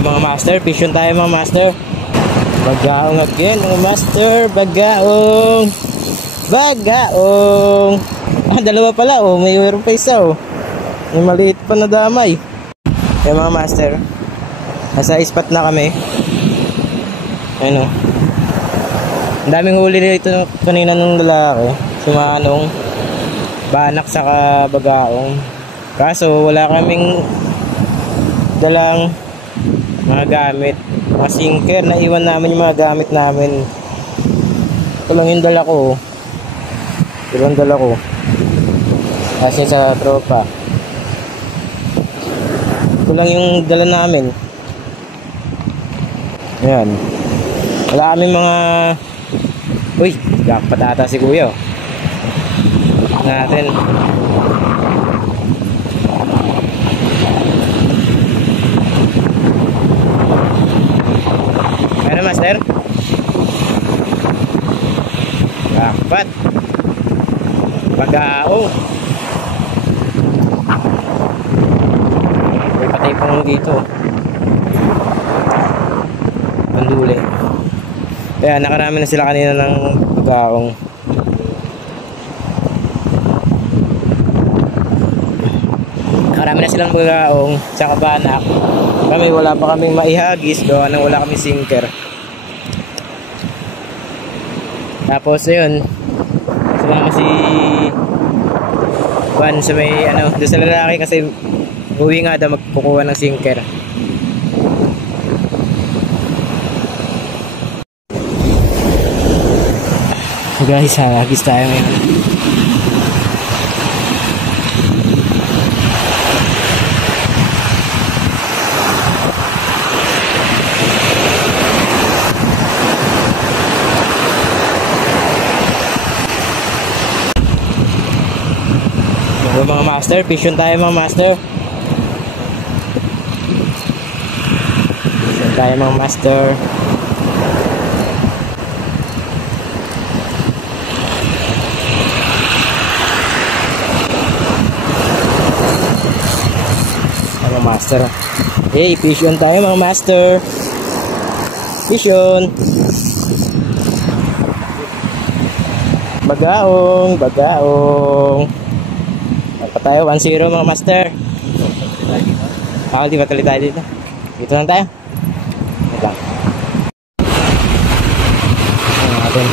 Mga master, fishon tayo mga master. Bagaong again mga master. Bagaong. Bagaong. Dalawa pala oh. Mayroon pa isa oh. May maliit pa na damay. Yung mga master, nasa spot na kami. Ayun oh. Ang daming huli nito kanina ng lalaki. Si Manong, Banak saka Bagaong. Kaso wala kaming dalang mga gamit, mga sinker. Naiwan namin yung mga gamit namin. Ito lang yung dala ko. Ito lang dala ko kasi sa tropa. Ito lang yung dala namin. Ayan. Wala kaming mga... Uy, jackpot ata si kuya natin. Ano master? Jackpot Bagaong. May patay pang dito panduli. Kaya nakarami na sila kanina ng Bagaong. Nakarami na silang Bagaong sa Banak. Kami wala pa kaming maihagis doon nang wala kaming sinker. Tapos ayun, sumama si Juan sa may ano, doon sa lalaki kasi uwi nga daw magkukuha ng sinker. So guys, hagis tayo ngayon. So, mga master, fishon tayo mga master. Fishon tayo mga master. Mga master. Hey, fishon tayo mga master. Fishon. Bagaong, Bagaong. Pa tayo 1-0 mga master. Di ba tuloy tayo dito? Dito lang tayo. Wait lang. Natin.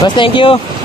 Boss, thank you.